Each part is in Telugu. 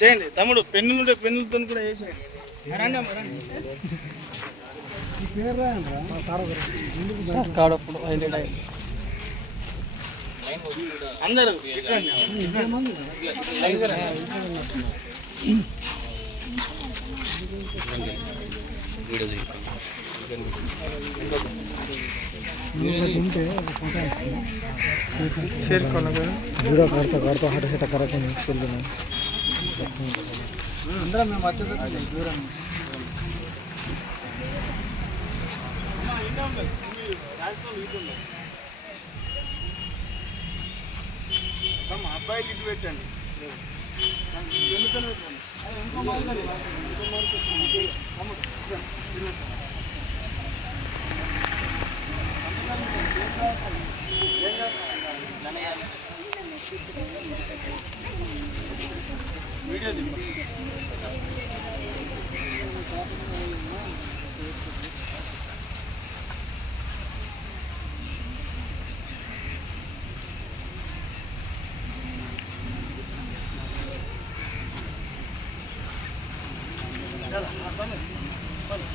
చేయండి. తమ్ముడు పెన్నులు ఉంటే పెన్నులతో కూడా చేసేయండి కాడప్పుడు అందరూ. ಸೇರ್ಕೊಂಡು ಗಿಡ ಕಾಡ್ತಾ ಕಾಡ್ತಾ ಹಠ ಹಠ ಕರಕೊಂಡು అందరం మేము వచ్చేటప్పుడు దూరం అబ్బాయిలు ఇటు పెట్టండి వెనుకనే పెట్టండి. ఇంకో మార్గం ఇంకో మార్గం चला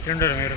ఇట్లుంటారు మీరు.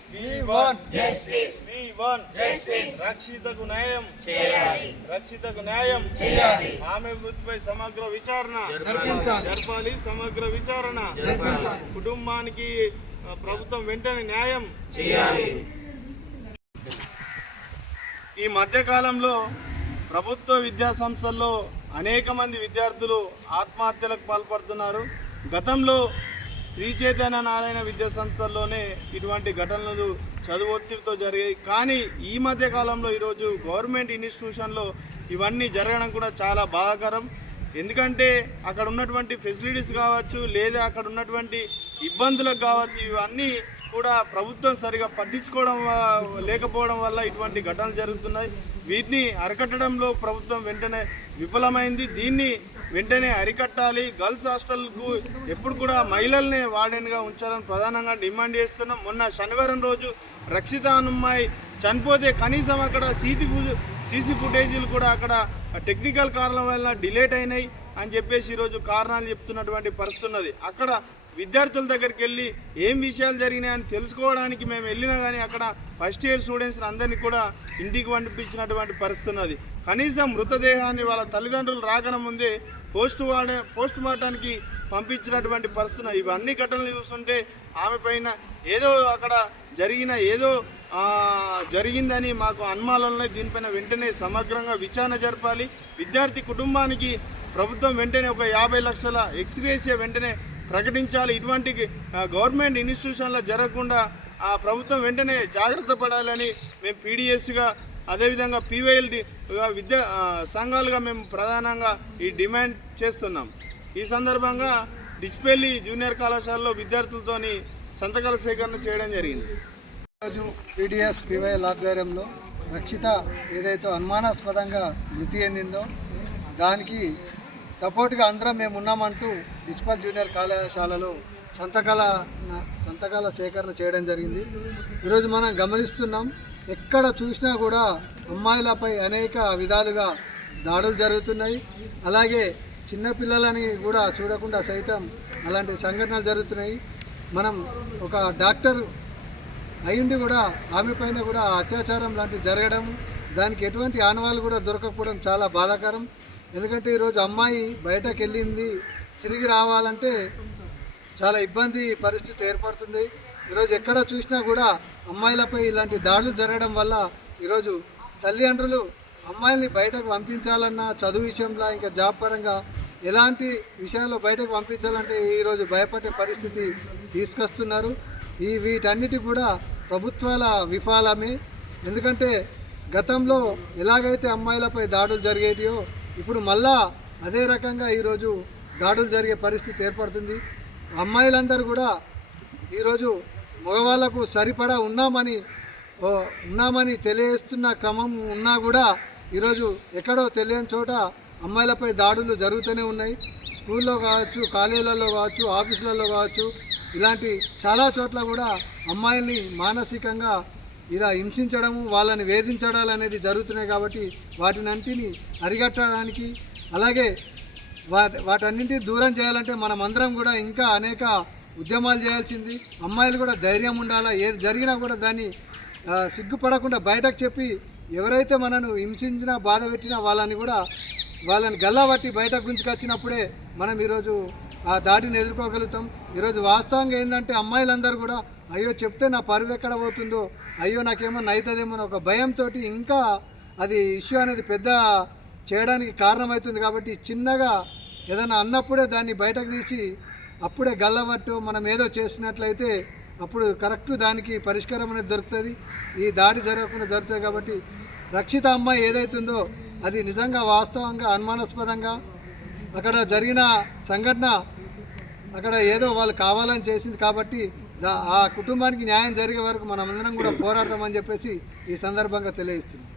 రక్షితకు న్యాయం. చేయాలి. రక్షితకు న్యాయం. చేయాలి. ఆమె మృతిపై సమగ్ర విచారణ. జరపాలి. జరపాలి సమగ్ర విచారణ. కుటుంబానికి ప్రభుత్వం వెంటనే న్యాయం. చేయాలి. ఈ మధ్యకాలంలో ప్రభుత్వ విద్యా సంస్థల్లో అనేక మంది విద్యార్థులు ఆత్మహత్యలకు పాల్పడుతున్నారు. గతంలో శ్రీ చైతన్య నారాయణ విద్యా సంస్థల్లోనే ఇటువంటి ఘటనలు చదువు ఒత్తిడితో జరిగాయి. కానీ ఈ మధ్య కాలంలో ఈరోజు గవర్నమెంట్ ఇన్స్టిట్యూషన్లో ఇవన్నీ జరగడం కూడా చాలా బాధాకరం. ఎందుకంటే అక్కడ ఉన్నటువంటి ఫెసిలిటీస్ కావచ్చు లేదా అక్కడ ఉన్నటువంటి ఇబ్బందులకు కావచ్చు ఇవన్నీ కూడా ప్రభుత్వం సరిగా పట్టించుకోవడం లేకపోవడం వల్ల ఇటువంటి ఘటనలు జరుగుతున్నాయి. వీటిని అరికట్టడంలో ప్రభుత్వం వెంటనే విఫలమైంది. దీన్ని వెంటనే అరికట్టాలి. గర్ల్స్ హాస్టల్కు ఎప్పుడు కూడా మహిళల్ని వార్డెన్గా ఉంచాలని ప్రధానంగా డిమాండ్ చేస్తున్నాం. మొన్న శనివారం రోజు రక్షిత చనిపోతే కనీసం అక్కడ సీటీ సీసీ ఫుటేజీలు కూడా అక్కడ టెక్నికల్ కారణం వల్ల డిలేట్ అయినాయి అని చెప్పేసి ఈరోజు కారణాలు చెప్తున్నటువంటి పరిస్థితి ఉన్నది. అక్కడ విద్యార్థుల దగ్గరికి వెళ్ళి ఏం విషయాలు జరిగినాయని తెలుసుకోవడానికి మేము వెళ్ళినా కానీ అక్కడ ఫస్ట్ ఇయర్ స్టూడెంట్స్ అందరినీ కూడా ఇంటికి పంపించినటువంటి పరిస్థితి ఉన్నది. కనీసం మృతదేహాన్ని వాళ్ళ తల్లిదండ్రులు రాకన ముందే పోస్ట్ వాడే పోస్ట్ మార్టానికి పంపించినటువంటి పరిస్థితి ఇవన్నీ ఘటనలు చూస్తుంటే ఆమె పైన ఏదో అక్కడ జరిగిన ఏదో జరిగిందని మాకు అనుమానంలో దీనిపైన వెంటనే సమగ్రంగా విచారణ జరపాలి. విద్యార్థి కుటుంబానికి ప్రభుత్వం వెంటనే ఒక యాభై లక్షల ఎక్స్గ్రేషియా వెంటనే ప్రకటించాలి. ఇటువంటి గవర్నమెంట్ ఇన్స్టిట్యూషన్లో జరగకుండా ఆ ప్రభుత్వం వెంటనే జాగ్రత్త పడాలని మేము పీడిఎస్గా అదేవిధంగా పీవైఎల్ విద్యా సంఘాలుగా మేము ప్రధానంగా ఈ డిమాండ్ చేస్తున్నాం. ఈ సందర్భంగా డిచ్పల్లి జూనియర్ కళాశాలలో విద్యార్థులతో సంతకాల సేకరణ చేయడం జరిగింది. ఈరోజు పీడిఎస్ పివైఎల్ ఆధ్వర్యంలో రక్షిత ఏదైతే అనుమానాస్పదంగా మృతి చెందిందో దానికి సపోర్ట్గా అందరం మేము ఉన్నామంటూ డిజిపల్ జూనియర్ కళాశాలలో సంతకాల సంతకాల సేకరణ చేయడం జరిగింది. ఈరోజు మనం గమనిస్తున్నాం ఎక్కడ చూసినా కూడా అమ్మాయిలపై అనేక విధాలుగా దాడులు జరుగుతున్నాయి. అలాగే చిన్నపిల్లలని కూడా చూడకుండా సైతం అలాంటి సంఘటనలు జరుగుతున్నాయి. మనం ఒక డాక్టర్ అయ్యుండి కూడా ఆమె పైన కూడా అత్యాచారం లాంటివి జరగడం దానికి ఎటువంటి ఆనవాళ్ళు కూడా దొరకకపోవడం చాలా బాధాకరం. ఎందుకంటే ఈరోజు అమ్మాయి బయటకు వెళ్ళింది తిరిగి రావాలంటే చాలా ఇబ్బంది పరిస్థితి ఏర్పడుతుంది. ఈరోజు ఎక్కడ చూసినా కూడా అమ్మాయిలపై ఇలాంటి దాడులు జరగడం వల్ల ఈరోజు తల్లిదండ్రులు అమ్మాయిల్ని బయటకు పంపించాలన్నా చదువు విషయంలో ఇంకా జాబ్ పరంగా ఎలాంటి విషయాల్లో బయటకు పంపించాలంటే ఈరోజు భయపడే పరిస్థితి తీసుకొస్తున్నారు. ఈ వీటన్నిటి కూడా ప్రభుత్వాల విఫలమే. ఎందుకంటే గతంలో ఎలాగైతే అమ్మాయిలపై దాడులు జరిగేటియో ఇప్పుడు మళ్ళా అదే రకంగా ఈరోజు దాడులు జరిగే పరిస్థితి ఏర్పడుతుంది. అమ్మాయిలందరూ కూడా ఈరోజు మగవాళ్ళకు సరిపడా ఉన్నామని ఓ, ఉన్నామని తెలియజేస్తున్న క్రమం ఉన్నా కూడా ఈరోజు ఎక్కడో తెలియని చోట అమ్మాయిలపై దాడులు జరుగుతూనే ఉన్నాయి. స్కూల్లో కావచ్చు కాలేజీలలో కావచ్చు ఆఫీసులలో కావచ్చు ఇలాంటి చాలా చోట్ల కూడా అమ్మాయిల్ని మానసికంగా ఇలా హింసించడము వాళ్ళని వేధించడాలు అనేది జరుగుతున్నాయి కాబట్టి వాటినంటిని అరిగట్టడానికి అలాగే వాటి వాటన్నింటినీ దూరం చేయాలంటే మనం అందరం కూడా ఇంకా అనేక ఉద్యమాలు చేయాల్సింది. అమ్మాయిలు కూడా ధైర్యం ఉండాలా? ఏది జరిగినా కూడా దాన్ని సిగ్గుపడకుండా బయటకు చెప్పి ఎవరైతే మనను హింసించినా బాధ పెట్టినా వాళ్ళని కూడా వాళ్ళని గల్లబట్టి బయటకు గుంజుకొచ్చినప్పుడే మనం ఈరోజు ఆ దాడిని ఎదుర్కోగలుగుతాం. ఈరోజు వాస్తవంగా ఏంటంటే అమ్మాయిలందరూ కూడా అయ్యో చెప్తే నా పరువు ఎక్కడ పోతుందో? అయ్యో నాకేమన్నా అవుతుందేమో అని ఒక భయంతో ఇంకా అది ఇష్యూ అనేది పెద్ద చేయడానికి కారణమవుతుంది కాబట్టి చిన్నగా ఏదైనా అన్నప్పుడే దాన్ని బయటకు తీసి అప్పుడే గల్లబట్టు మనం ఏదో చేసినట్లయితే అప్పుడు కరెక్ట్ దానికి పరిష్కారం అనేది దొరుకుతుంది. ఈ దాడి జరగకుండా జరుగుతుంది కాబట్టి రక్షిత అమ్మాయి ఏదైతుందో అది నిజంగా వాస్తవంగా అనుమానాస్పదంగా అక్కడ జరిగిన సంఘటన అక్కడ ఏదో వాళ్ళు కావాలని చేసింది కాబట్టి ఆ కుటుంబానికి న్యాయం జరిగే వరకు మనమందరం కూడా పోరాడతామని చెప్పేసి ఈ సందర్భంగా తెలియజేస్తున్నాం.